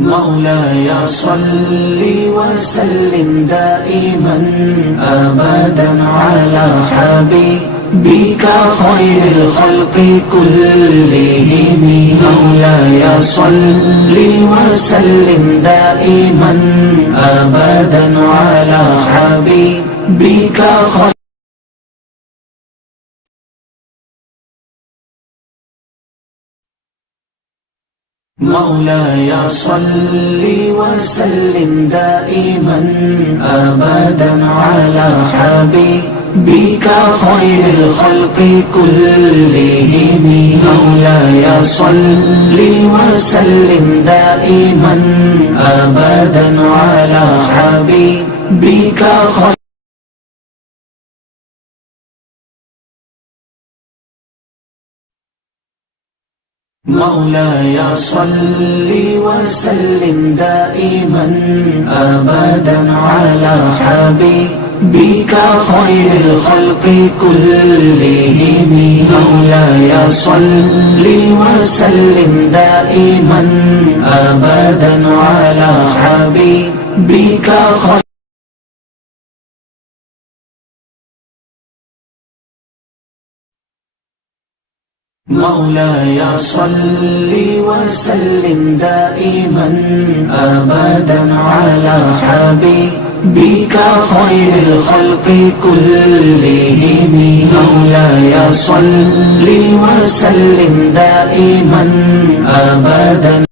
مولاي صل وسلم دائما أبدا على حبيبك خير الخلق كلهم. مولاي صل وسلم دائما أبدا على حبيبك خير مولاي صل وسلم دائما أبدا على حبيبك خير الخلق كلهم. مولاي صل وسلم دائما أبدا على حبيبك خير مولاي صل وسلم دائما أبدا على حبيبك خير الخلق كلهم. مولاي صل وسلم دائما أبدا على حبيبك خير مولاي صل وسلم دائما أبدا على حبيبك خير الخلق كلهم. مولاي صل وسلم دائما أبدا